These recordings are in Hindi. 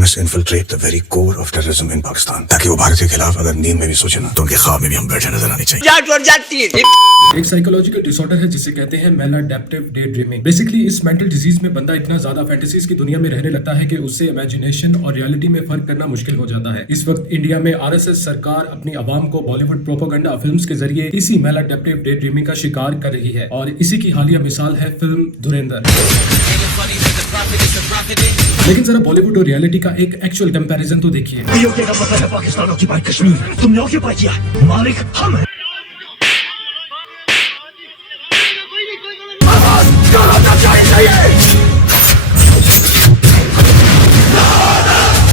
must infiltrate the very core of terrorism in Pakistan, ताकि वो भारत के खिलाफ अगर नींद में भी सोचे ना तो उनके ख्वाब में भी हम बैठे नजर आने चाहिए। एक साइकोलॉजिकल डिसऑर्डर है जिसे कहते हैं मैलाडेप्टिव डे ड्रीमिंग। बेसिकली इस मेंटल डिजीज में बंदा इतना ज्यादा फैंटेसीज की दुनिया में रहने लगता है कि उससे इमेजिनेशन और रियलिटी में फर्क करना मुश्किल हो जाता है। इस वक्त इंडिया में आरएसएस सरकार अपनी आवाम को बॉलीवुड प्रोपेगेंडा फिल्म्स के जरिए इसी मैलाडेप्टिव डे ड्रीमिंग का शिकार कर रही है और इसी की हालिया मिसाल है फिल्म धुरंधर। लेकिन जरा बॉलीवुड और रियलिटी का एक एक्चुअल कंपैरिजन तो देखिए। पीओके का मतलब है पाकिस्तान ऑक्यूपाइड कश्मीर, तुमने ऑक्यूपाई किया, मालिक हम हैं।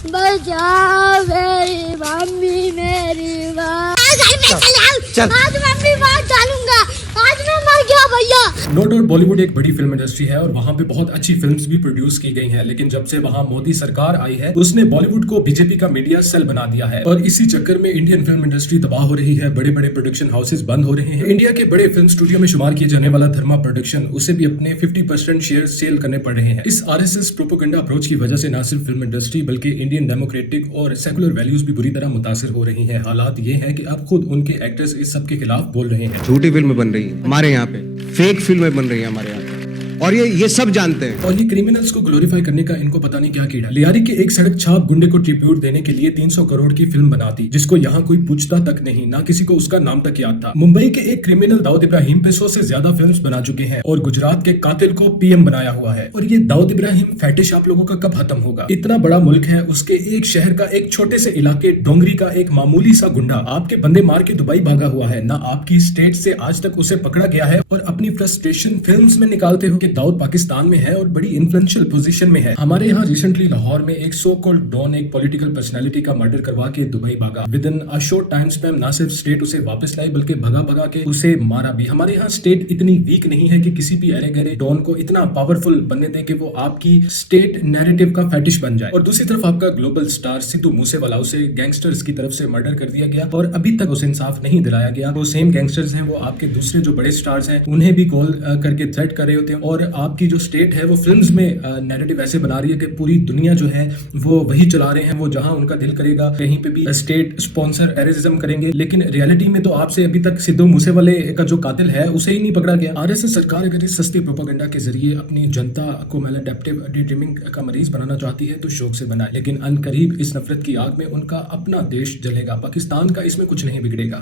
बचाओ मेरी मम्मी, मेरी माँ। चल आज मैं अपनी बात डालूंगा, आज मैं मर गया भैया। नो डाउट बॉलीवुड एक बड़ी फिल्म इंडस्ट्री है और वहाँ पे बहुत अच्छी फिल्म्स भी प्रोड्यूस की गई हैं, लेकिन जब से वहाँ मोदी सरकार आई है उसने बॉलीवुड को बीजेपी का मीडिया सेल बना दिया है और इसी चक्कर में इंडियन फिल्म इंडस्ट्री तबाह हो रही है। बड़े बड़े प्रोडक्शन हाउसेस बंद हो रहे हैं। इंडिया के बड़े फिल्म स्टूडियो में शुमार किए जाने वाला धर्मा प्रोडक्शन, उसे भी अपने 50% शेयर सेल करने पड़ रहे हैं। इस आरएसएस प्रोपेगेंडा अप्रोच की वजह से न सिर्फ फिल्म इंडस्ट्री बल्कि इंडियन डेमोक्रेटिक और सेकुलर वैल्यूज भी बुरी तरह मुतासिर हो रही है। हालात ये है कि अब खुद उनके एक्टर्स इस सब के खिलाफ बोल रहे हैं। झूठी फिल्में बन रही है हमारे यहाँ पे, फेक फिल्में बन रही है हमारे यहाँ पे, और ये सब जानते हैं। और ये क्रिमिनल्स को ग्लोरीफाई करने का इनको पता नहीं क्या कीड़ा। लियारी के एक सड़क छाप गुंडे को ट्रिब्यूट देने के लिए 300 करोड़ की फिल्म बनाती, जिसको यहाँ कोई पूछता तक नहीं, ना किसी को उसका नाम तक याद था। मुंबई के एक क्रिमिनल दाऊद इब्राहिम पे 100 से ज्यादा फिल्म्स बना चुके हैं और गुजरात के कातिल को पीएम बनाया हुआ है। और ये दाऊद इब्राहिम फैटिश आप लोगों का कब खत्म होगा? इतना बड़ा मुल्क है, उसके एक शहर का एक छोटे से इलाके डोंगरी का एक मामूली सा गुंडा आपके बंदे मार के दुबई भागा हुआ है। ना आपकी स्टेट से आज तक उसे पकड़ा गया है और अपनी फ्रस्ट्रेशन फिल्म्स में निकालते हो कि दाऊद पाकिस्तान में है और बड़ी इन्फ्लुएंशियल पोजीशन में है। हमारे यहाँ रिसेंटली लाहौर में एक सो कॉल्ड डॉन, एक पॉलिटिकल पर्सनालिटी का मर्डर करवा के दुबई भागा। With in a short time span ना सिर्फ स्टेट उसे वापस लाई बल्कि भगा भगा के उसे मारा भी। हमारे यहाँ स्टेट इतनी वीक नहीं है कि किसी भी अरे गरे डॉन को इतना पावरफुल बनने दे कि वो आपकी स्टेट नैरेटिव का फैटिश बन जाए। और दूसरी तरफ आपका ग्लोबल स्टार सिद्धू मूसेवाला, उसे गैंगस्टर्स की तरफ से मर्डर कर दिया गया और अभी तक उसे इंसाफ नहीं दिलाया गया। वो सेम गैंगस्टर्स हैं, वो आपके दूसरे जो बड़े स्टार्स हैं उन्हें भी कॉल करके थ्रेट कर रहे होते हैं और आपकी जो स्टेट है वो फिल्म्स में नैरेटिव ऐसे बना रही है कि पूरी दुनिया जो है वो वही चला रहे हैं। वो जहां उनका दिल करेगा कहीं पे भी स्टेट स्पॉन्सर टेररिज्म करेंगे, लेकिन रियलिटी में तो आपसे अभी तक सिद्धू मूसेवाले का जो कातिल है उसे ही नहीं पकड़ा गया। आरएसएस सरकार अगर इस सस्ती प्रोपेगेंडा के जरिए अपनी जनता को मैलाडेप्टिव डे ड्रीमिंग का मरीज बनाना चाहती है तो शौक से बनाए, लेकिन अनकरीब इस नफरत की आग में उनका अपना देश जलेगा। पाकिस्तान का इसमें कुछ नहीं बिगड़ेगा।